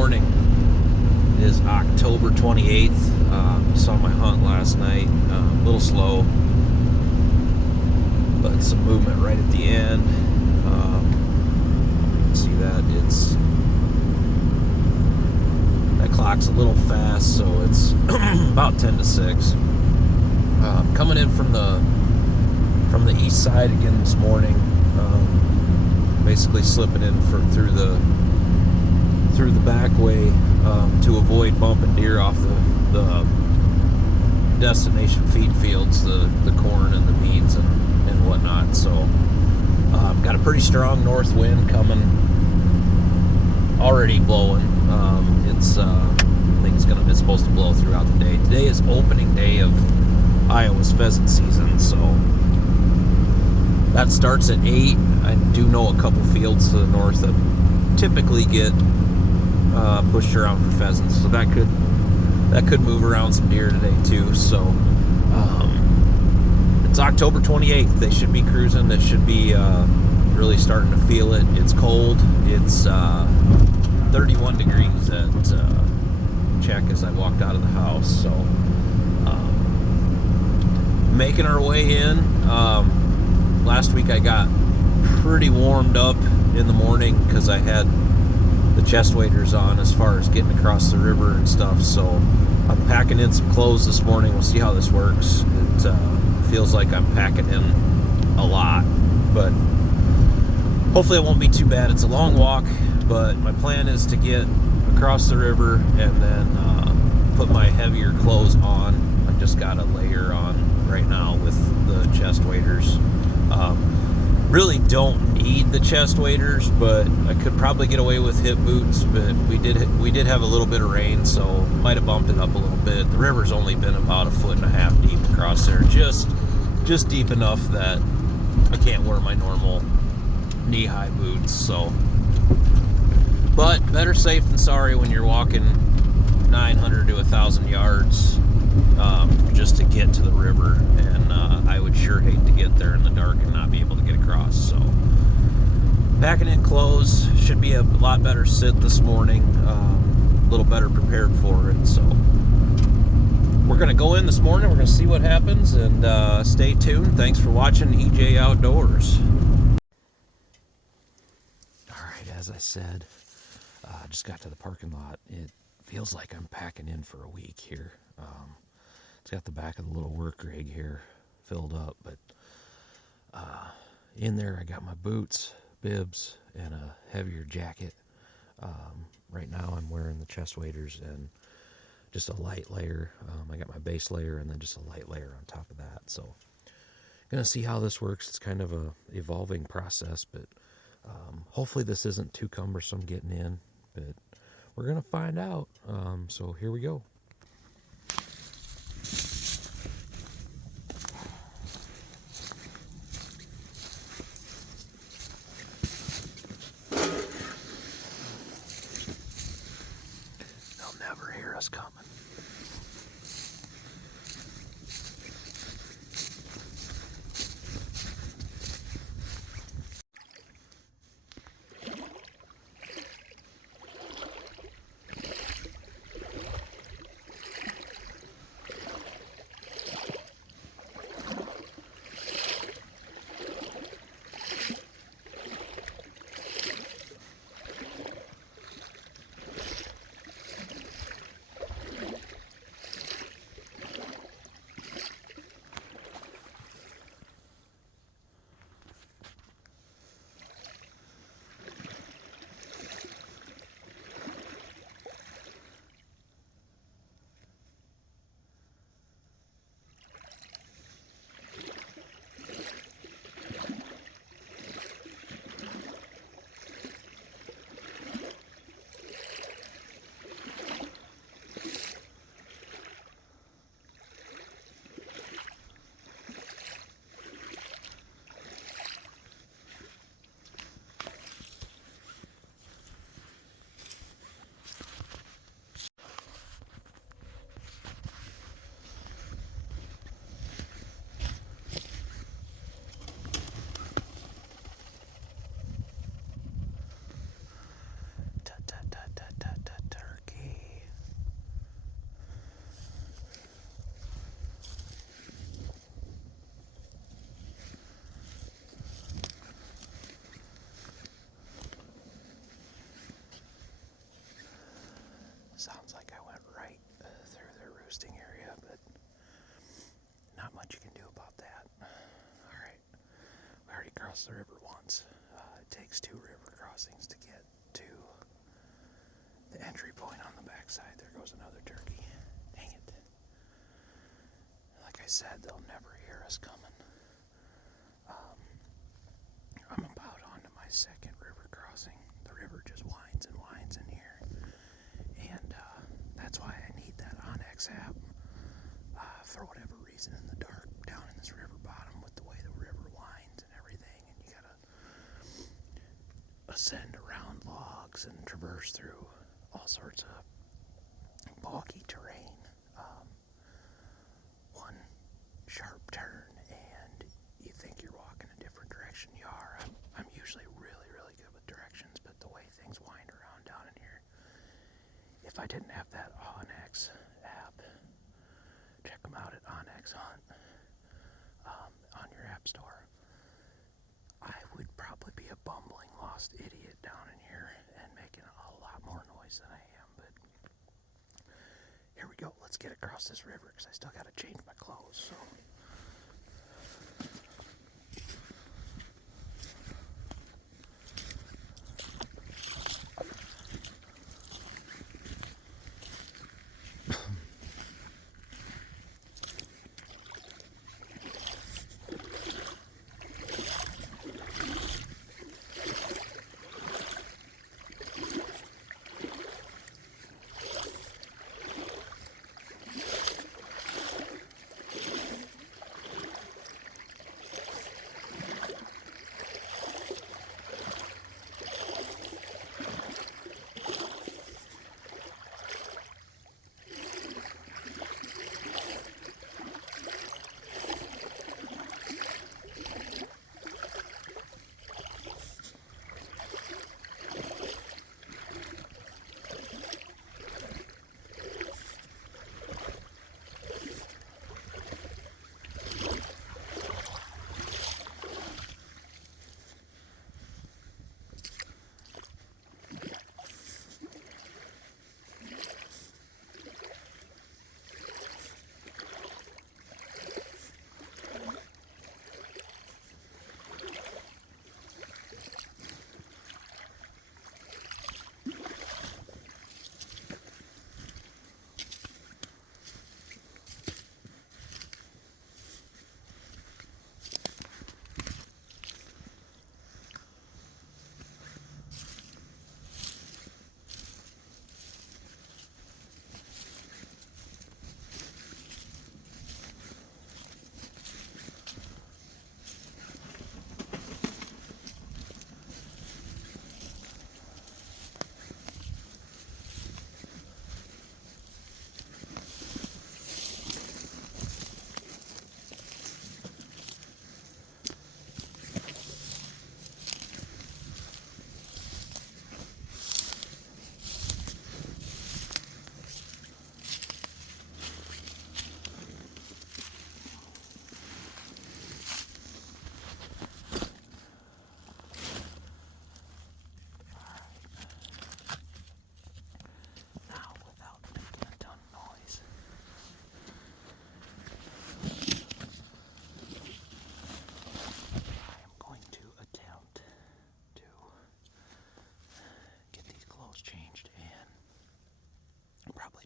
morning. It is October 28th. Saw my hunt last night. A little slow, but some movement right at the end. You can see that that clock's a little fast, so it's about 10 to 6. Coming in from the east side again this morning. Basically slipping in through the back way to avoid bumping deer off the destination feed fields, the corn and the beans and whatnot. So got a pretty strong north wind coming, already blowing. I think it's supposed to blow throughout the day. Today is opening day of Iowa's pheasant season, so that starts at 8. I do know a couple fields to the north that typically get pushed around for pheasants, so that could move around some deer today too. So it's October 28th. They should be cruising. They should be really starting to feel it. It's cold. It's 31 degrees at check as I walked out of the house. So making our way in. Last week I got pretty warmed up in the morning because I had the chest waders on as far as getting across the river and stuff. So I'm packing in some clothes this morning. We'll see how this works. It feels like I'm packing in a lot, but hopefully it won't be too bad. It's a long walk, but my plan is to get across the river and then put my heavier clothes on. I just got a layer on right now with the chest waders. Really don't need the chest waders, but I could probably get away with hip boots. But we did have a little bit of rain, so might have bumped it up a little bit. The river's only been about 1.5 feet deep across there, just deep enough that I can't wear my normal knee-high boots. So, but better safe than sorry when you're walking 900 to 1,000 yards just to get to the river, and I would sure hate to get there in the dark and not be able to get across. So packing in clothes, should be a lot better sit this morning, a little better prepared for it. So we're going to go in this morning, we're going to see what happens, and stay tuned. Thanks for watching EJ Outdoors. Alright, as I said, I just got to the parking lot. It feels like I'm packing in for a week here. It's got the back of the little work rig here filled up, but in there I got my boots, bibs, and a heavier jacket. Right now I'm wearing the chest waders and just a light layer. I got my base layer and then just a light layer on top of that. So gonna see how this works. It's kind of a evolving process, but hopefully this isn't too cumbersome getting in, but we're gonna find out. So here we go. They'll never hear us coming. across the river once. It takes 2 river crossings to get to the entry point on the backside. There goes another turkey. Dang it. Like I said, they'll never hear us coming. I'm about onto my 2nd river crossing. The river just winds and winds in here. And that's why I need that Onyx app. For whatever reason, in the dark, down in this river bottom with the way the river winds and everything, and you gotta ascend around logs and traverse through all sorts of boggy terrain. One sharp turn and you think you're walking a different direction. You are. I'm usually really good with directions, but the way things wind around down in here, if I didn't have that Onyx app, check them out at Onyx Hunt on your app store, I would probably be a bumbling lost idiot down in here and making a lot more noise than I am. But here we go. Let's get across this river because I still got to change my clothes. So.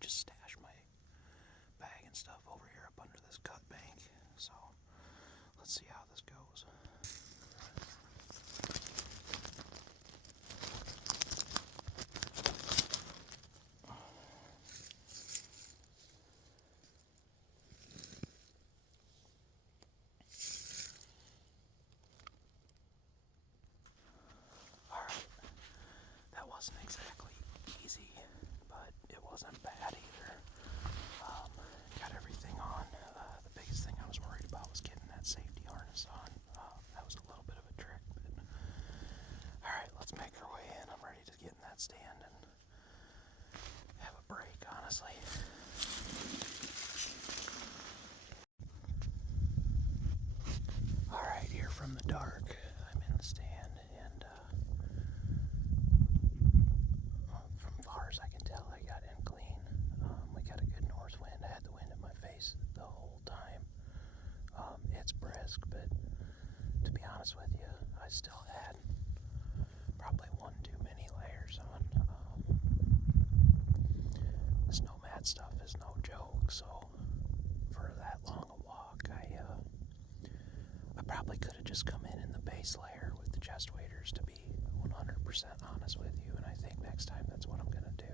Just stash my bag and stuff over here up under this cut bank. So let's see how this goes. Alright, that wasn't exactly easy, but it wasn't bad either. Got everything on. The biggest thing I was worried about was getting that safety harness on. That was a little bit of a trick, but alright, let's make our way in. I'm ready to get in that stand and have a break, honestly. Alright, here from the dark, I'm in the stand, and from far as I can tell, I got in clean. We got a good north wind. I had the wind in my face the whole time. It's brisk, but to be honest with you, I still had probably one too many layers on. This nomad stuff is no joke, so for that long a walk, I probably could have just come in the base layer with the chest waders, to be 100% honest with you, and I think next time that's what I'm going to do.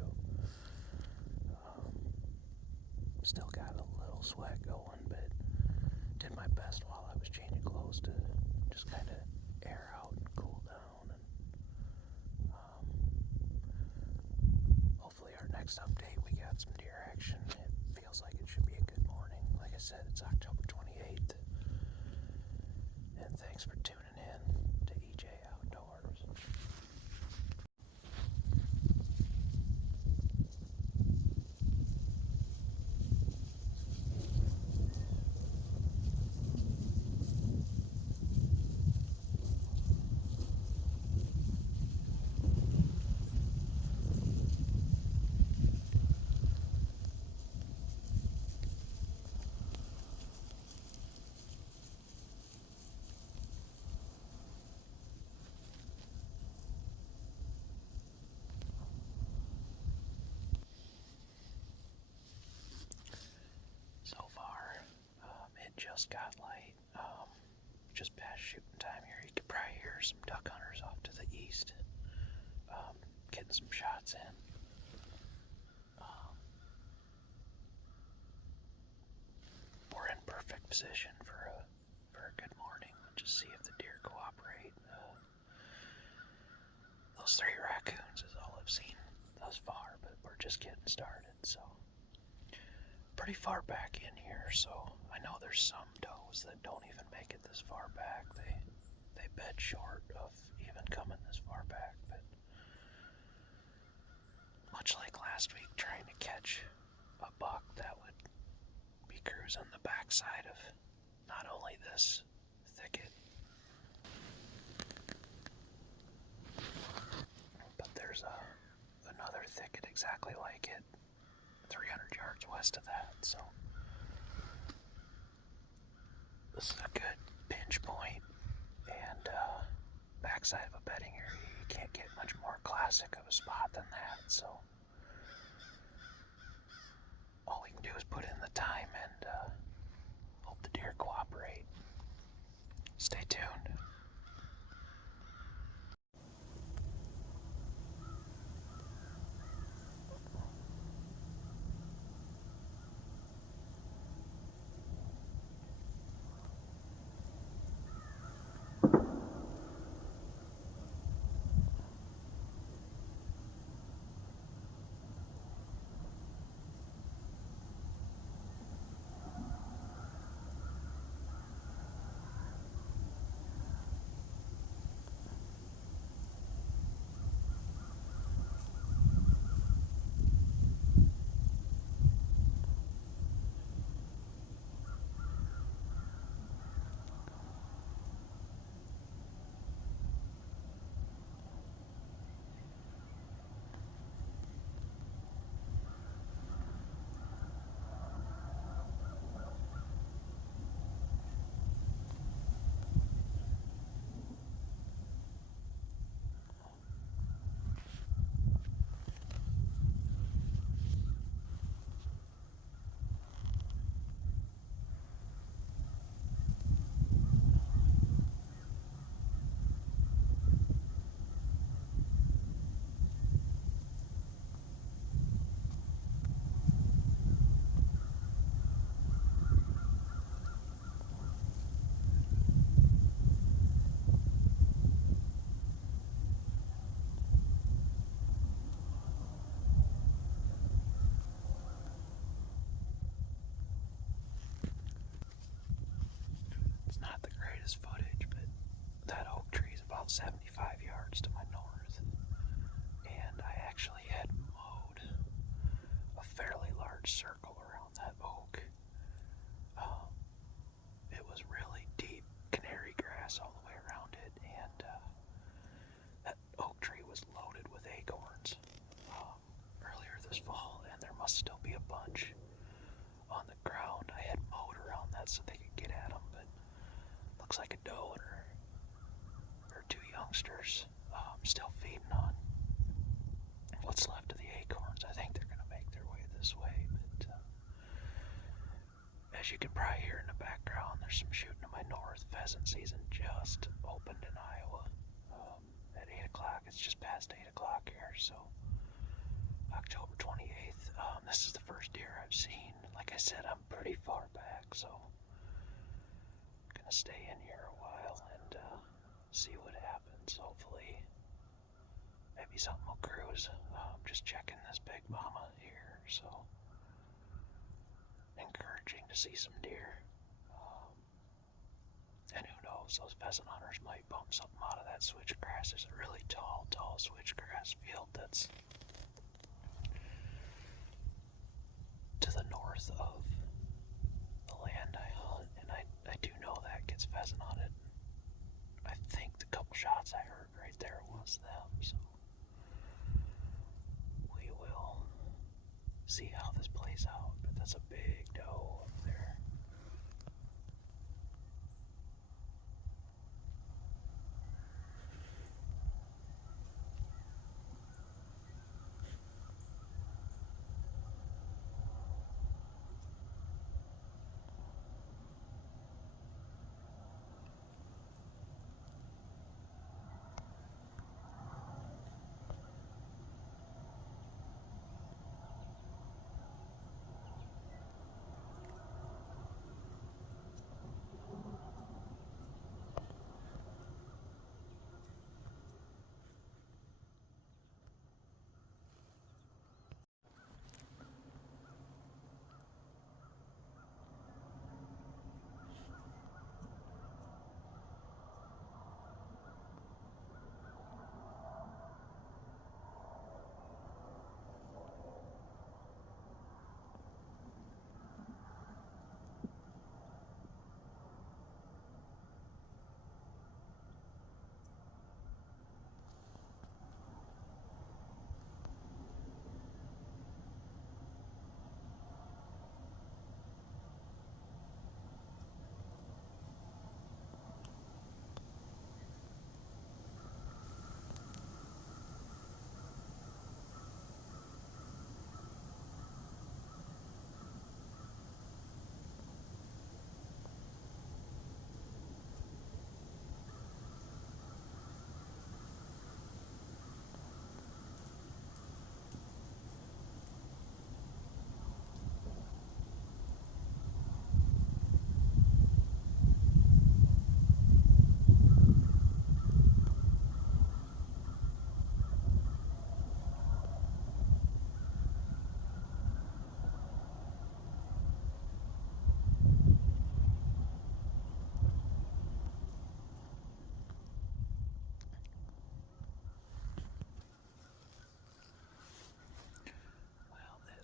Still got a little sweat going, but did my best while I was changing clothes to just kind of air out and cool down. And hopefully our next update we got some deer action. It feels like it should be a good morning. Like I said, it's October 28th. And thanks for tuning in to EJ Outdoors. So far, it just got light. Just past shooting time here. You could probably hear some duck hunters off to the east, getting some shots in. We're in perfect position for a good morning. We'll just see if the deer cooperate. Those 3 raccoons is all I've seen thus far, but we're just getting started, so pretty far back in here, so I know there's some does that don't even make it this far back. They bed short of even coming this far back, but much like last week trying to catch a buck that would be cruising the backside of not only this thicket, but there's another thicket exactly like it 300 yards west of that, so this is a good pinch point and backside of a bedding area. You can't get much more classic of a spot than that, so all we can do is put in the time and hope the deer cooperate. Stay tuned. Not the greatest footage, but that oak tree is about 75 yards to my north, and I actually had mowed a fairly large circle around that oak. It was really deep canary grass all the way around it, and that oak tree was loaded with acorns earlier this fall, and there must still be a bunch on the ground. I had mowed around that so they could get at them, but looks like a doe and her youngsters, still feeding on what's left of the acorns. I think they're going to make their way this way, but as you can probably hear in the background, there's some shooting to my north. Pheasant season just opened in Iowa at 8 o'clock. It's just past 8 o'clock here, so October 28th. This is the first deer I've seen. Like I said, I'm pretty far back, so I'm going to stay in here a while and see what happens. Hopefully, maybe something will cruise. Just checking this big mama here, so encouraging to see some deer. And who knows, those pheasant hunters might bump something out of that switchgrass. There's a really tall switchgrass field that's to the north of the land I hunt, and I do know that gets pheasant hunted. I think the couple shots I heard right there was them, so we will see how this plays out. But that's a big doe up there.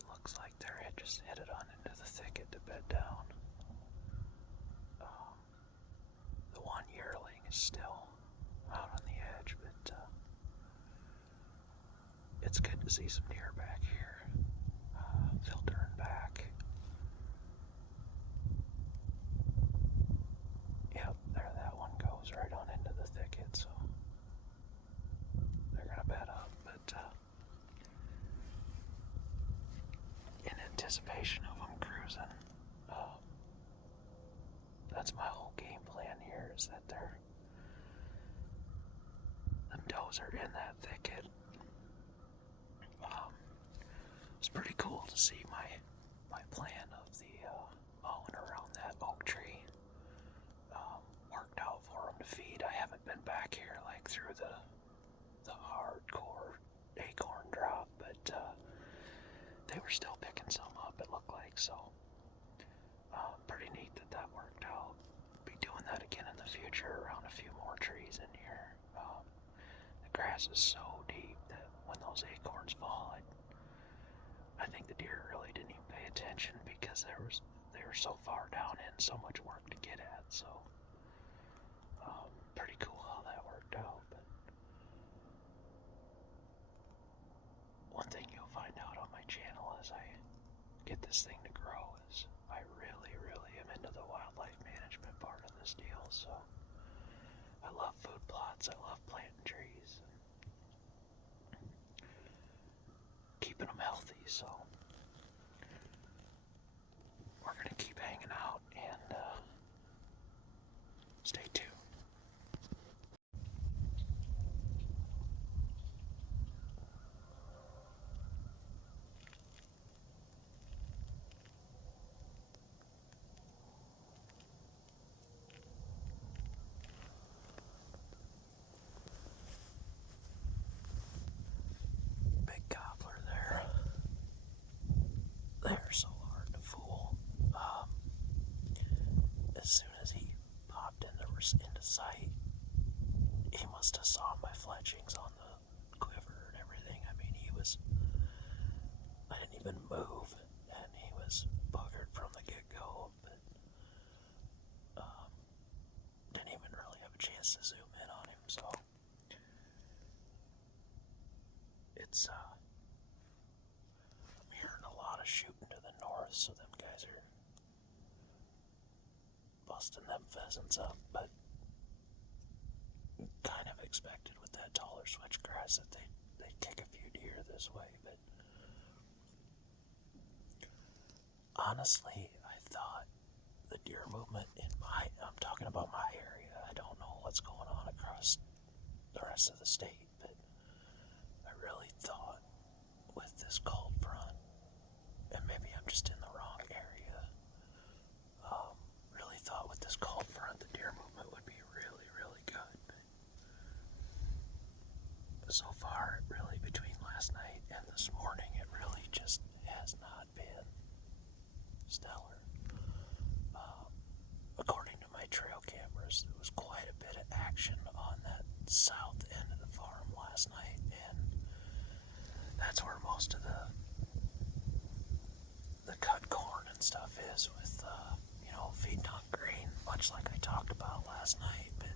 Looks like they're just headed on into the thicket to bed down. The one yearling is still out on the edge, but it's good to see some deer back here, filtering back. Yep, there that one goes right on into the thicket, so they're gonna bed up, but in anticipation of them cruising. That's my whole game plan here, is that them does are in that thicket. It's pretty cool to see my plan of the mowing around that oak tree worked out for them to feed. I haven't been back here like through the hardcore acorn drop, but they were still picking some up, it looked like, so pretty neat that worked out. Be doing that again in the future around a few more trees in here. The grass is so deep that when those acorns fall, I think the deer really didn't even pay attention because they were so far down in, so much work to get at, so pretty cool how that worked out. But one thing you'll find out on my channel as I get this thing to grow is I really am into the wildlife management part of this deal, so I love food plots. I love planting trees and keeping them healthy. So we're gonna keep hanging out and stay tuned. Big gobbler there. They're so hard to fool. As soon as he popped into sight, he must have saw my fletchings on the quiver and everything. I mean, I didn't even move, and he was buggered from the get-go, but didn't even really have a chance to zoom in on him, so it's, I'm hearing a lot of shooting to the north, so them guys are busting them pheasants up, but kind of expected with that taller switchgrass that they kick a few deer this way, but honestly, I thought the deer movement I'm talking about my area, I don't know what's going on across the rest of the state, but I really thought with this cold front, and maybe I'm just in the wrong area, really thought with this cold front the deer movement would be really, really good. But so far, really between last night and this morning, it really just has not been stellar. According to my trail cameras, there was quite a bit of action on that south end of the farm last night, and that's where most of the cut corn and stuff is with, feeding on grain, much like I talked about last night. But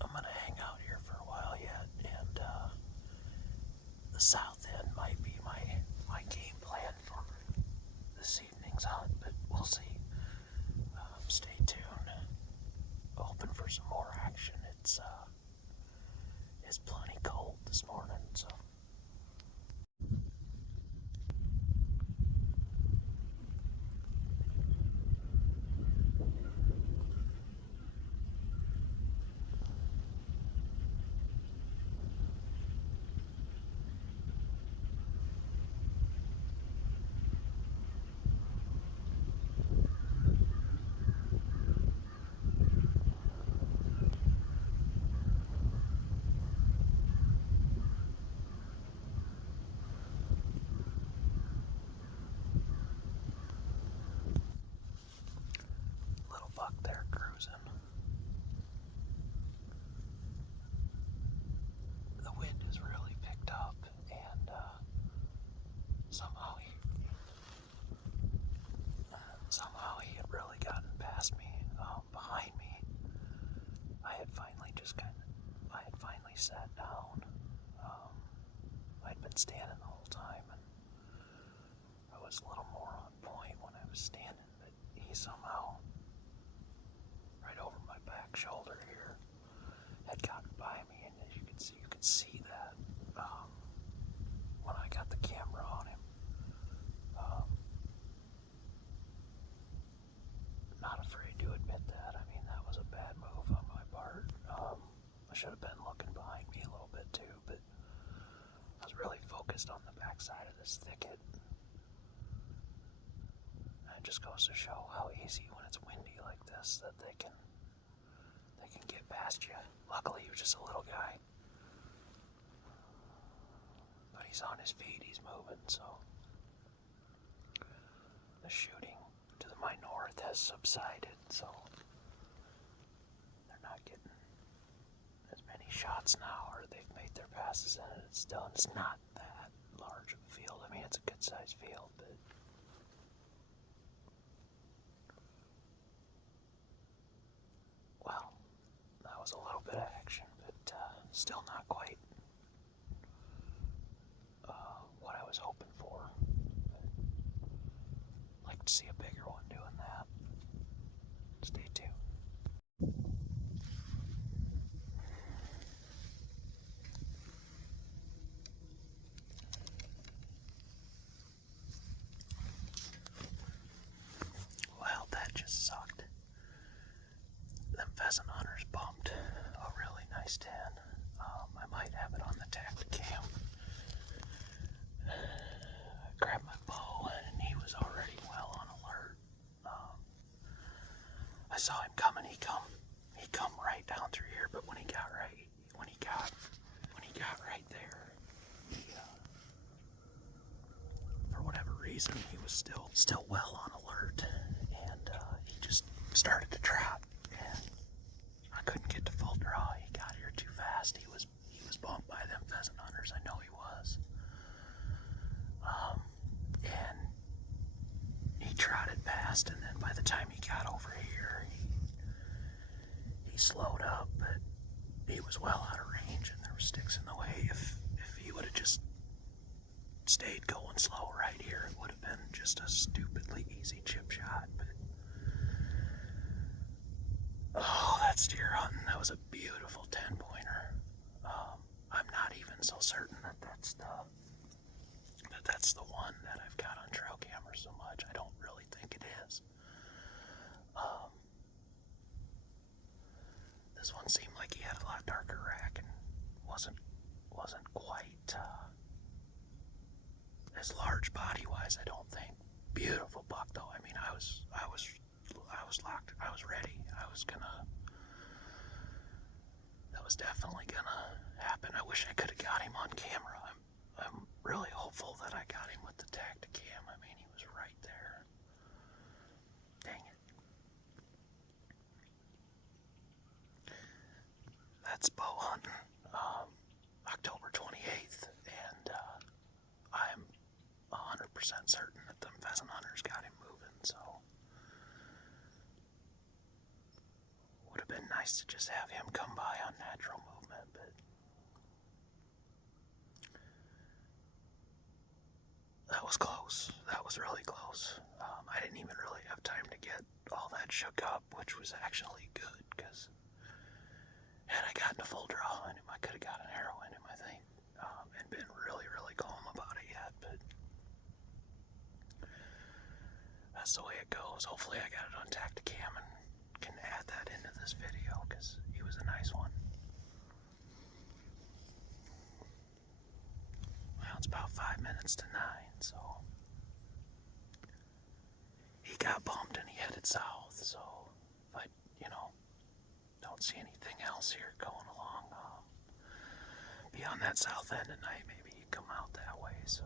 I'm gonna hang out here for a while yet, and the south end might be my game plan for this evening's hunt, but we'll see. Stay tuned. Hoping for some more action. It's plenty cold this morning, so. Little buck there cruising. The wind has really picked up, and somehow he had really gotten past me, behind me. I had finally sat down. I'd been standing the whole time, and I was a little more on point when I was standing, but he somehow, right over my back shoulder here, had gotten by me, and as you could see that when I got the camera on him. Not afraid to admit that. I mean, that was a bad move on my part. I should have been looking behind me a little bit too, but I was really focused on the backside of this thicket. And it just goes to show how easy when it's windy like this that they can get past you. Luckily, he was just a little guy, but he's on his feet. He's moving, so the shooting to my north has subsided, so they're not getting as many shots now, or they've made their passes in it. It's not that large of a field. I mean, it's a good sized field, but well, that was a little bit of action, but still not quite what I was hoping for. I'd like to see a bigger one doing that. Stay tuned. Well, that just sucked. Them pheasant hunters bumped a really nice 10. I might have it on the Tacticam. I grabbed my bow and he was already well on alert. I saw him coming. He come right down through here, but when he got right there, he, for whatever reason, he was still well on alert, and he just started to trot, and I couldn't get to full draw. He got here too fast. He was bumped by them pheasant hunters. I know he was. And he trotted past, and then by the time he got over here, he slowed up, but he was well out of range, and there were sticks in the way. If he would have just stayed going slow right here, it would have been just a stupidly easy chip shot. But oh, that's deer hunting. That was a beautiful 10-pointer. I'm not even so certain that that's the one that I've got on trail camera so much. I don't really think it is. This one seemed like he had a lot darker rack and wasn't quite as large body-wise, I don't think. Beautiful buck though. I mean, I was locked. I was ready. That was definitely gonna happen. I wish I could have got him on camera. I'm really hopeful that I got him with the Tacticam. I mean, he was right there. Dang it. That's Bowhunting, October 28th, and I'm 100% certain that them pheasant hunters got him moving, so would have been nice to just have him come by on natural movement, but that was close. That was really close. I didn't even really have time to get all that shook up, which was actually good, because had I gotten a full draw on him, I could have got an arrow in him, I think, and been really, really calm about it yet, but that's the way it goes. Hopefully I got it on Tacticam and can add that into this video, because he was a nice one. Well, it's about 5 minutes to 9, so he got bumped and he headed south, so if I, don't see anything else here going along, beyond that south end at night, maybe he'd come out that way, so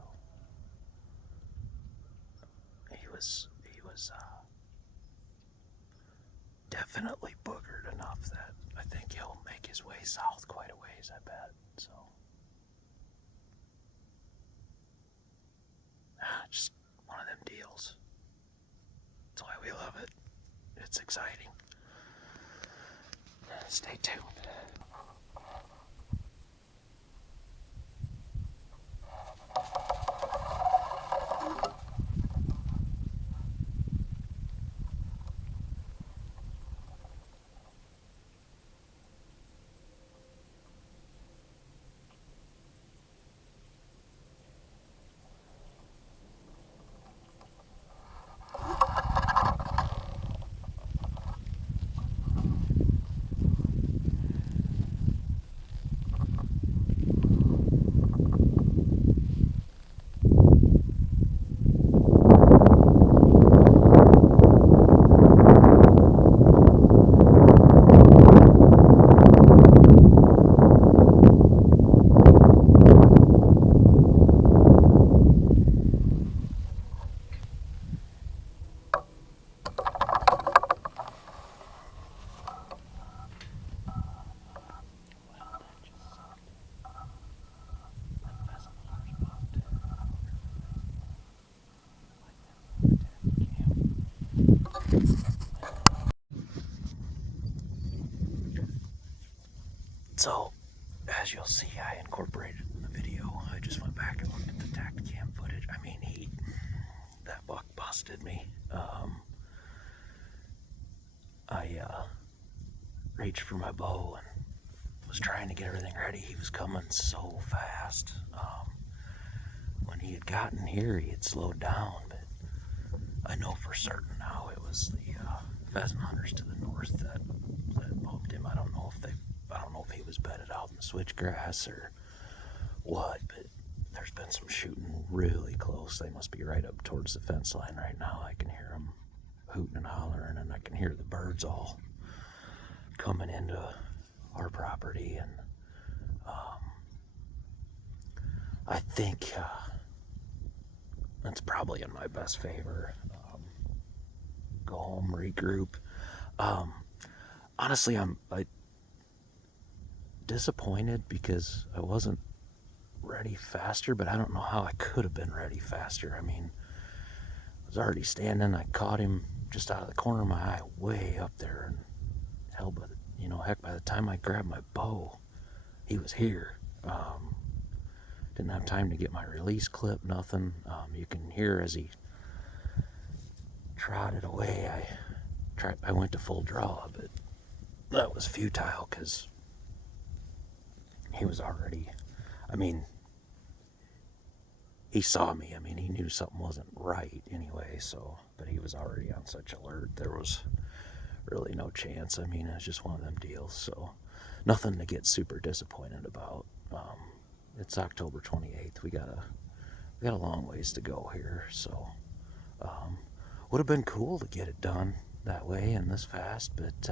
he was definitely boogered enough that I think he'll make his way south quite a ways, I bet, so just one of them deals. That's why we love it. It's exciting. Stay tuned. So, as you'll see, I incorporated in the video. I just went back and looked at the Tacticam footage. I mean, that buck busted me. reached for my bow and was trying to get everything ready. He was coming so fast. When he had gotten here, he had slowed down, but I know for certain now it was the pheasant hunters to the north that bumped him. I don't know if he was bedded out in the switchgrass or what, but there's been some shooting really close. They must be right up towards the fence line right now. I can hear them hooting and hollering, and I can hear the birds all coming into our property. And I think that's probably in my best favor. Go home, regroup. Honestly, I'm disappointed because I wasn't ready faster, but I don't know how I could have been ready faster. I mean, I was already standing. I caught him just out of the corner of my eye, way up there, and hell, by the time I grabbed my bow, he was here. Didn't have time to get my release clip, nothing. You can hear as he trotted away. I went to full draw, but that was futile because he was already, I mean, he saw me. I mean, he knew something wasn't right anyway, but he was already on such alert. There was really no chance. I mean, it was just one of them deals, so nothing to get super disappointed about. It's October 28th. We got a long ways to go here, so would have been cool to get it done that way and this fast, but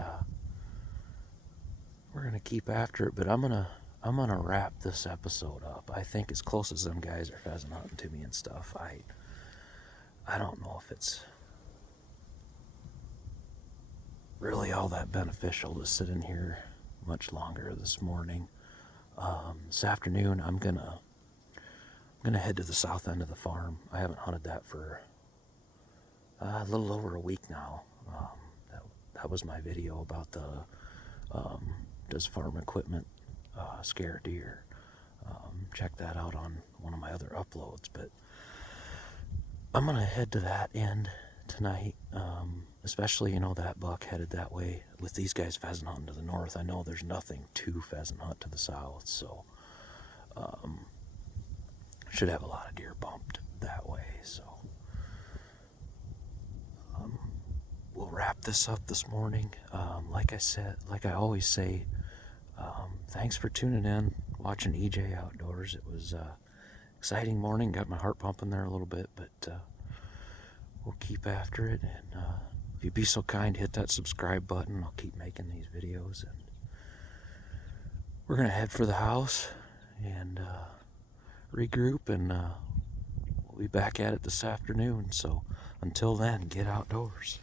we're gonna keep after it. But I'm gonna wrap this episode up. I think as close as them guys are pheasant hunting to me and stuff, I don't know if it's really all that beneficial to sit in here much longer this morning. This afternoon I'm gonna head to the south end of the farm. I haven't hunted that for a little over a week now. That was my video about the does farm equipment scare deer. Check that out on one of my other uploads. But I'm gonna head to that end tonight, especially that buck headed that way. With these guys pheasant hunting to the north, I know there's nothing to pheasant hunt to the south, so should have a lot of deer bumped that way. So we'll wrap this up this morning. Like I said, like I always say, thanks for tuning in, watching EJ Outdoors. It was exciting morning. Got my heart pumping there a little bit, but we'll keep after it. And if you'd be so kind, hit that subscribe button. I'll keep making these videos, and we're gonna head for the house and regroup, and we'll be back at it this afternoon. So until then, get outdoors.